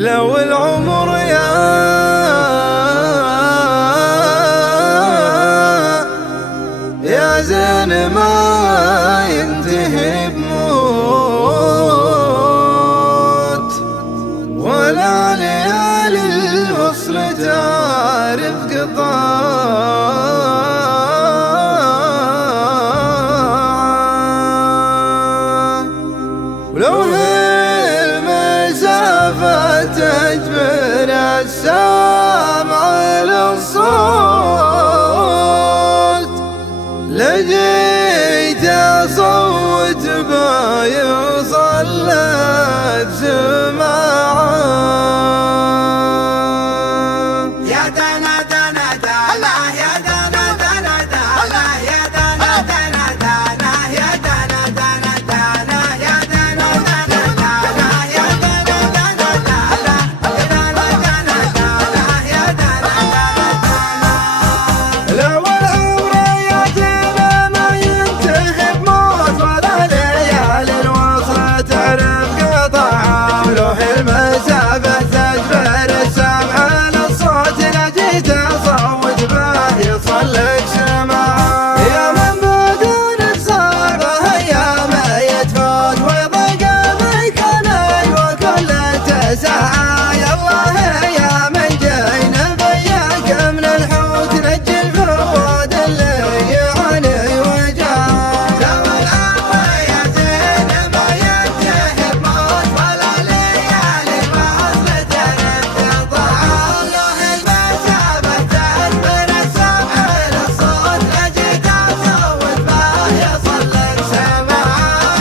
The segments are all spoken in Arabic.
لو العمر يا زين ما ينتهي بموت، ولا ليالي الوصل تعرف قطاع، ولو المسافة تجبر السامع للصوت، لجيت أصوت ما يوصل للسماع. يا دنا دنا دنا يا دنا دنا دنا يا دنا دنا دنا يا دنا دنا دنا يا دنا دنا دنا يا دنا دنا دنا يا دنا دنا دنا. لو العمر ياتينا ما ينتهي بموت، ولا ليالي الوصل تعرف قطعها، ولو المسافة تجبر السمع للصوت، لجيت أصوت ما يوصل لك سماع. يا من بدونك صعبة أيام يتفوت، ويضيق مكاني وكل تسعى. يا الله يا من جينا بياك من الحوت، نجي الفؤاد اللي يعاني وجاه. لو العمر يا زين ما ينتهي بموت، ولا ليالي الوصل تعرف قطاع، له المسافة تجبر السمع للصوت، لجيت أصوت ما يصل لك سماع،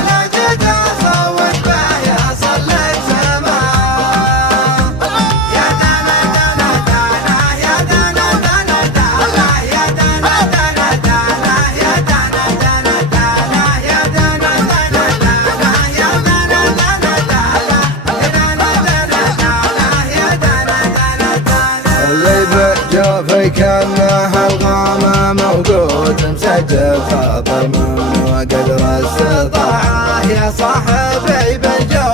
لجيت أصوت ما يصل لك سماع. يا دنا دنا دنا يا دنا دنا دنا يا دنا دنا دنا يا دنا دنا دنا يا دنا دنا دنا يا دنا دنا دنا يا دنا دنا دنا. اللي بجوفك انه الغامة موجود، مسجل خاطر من وقدر استطاعه. يا صاحبي بالجو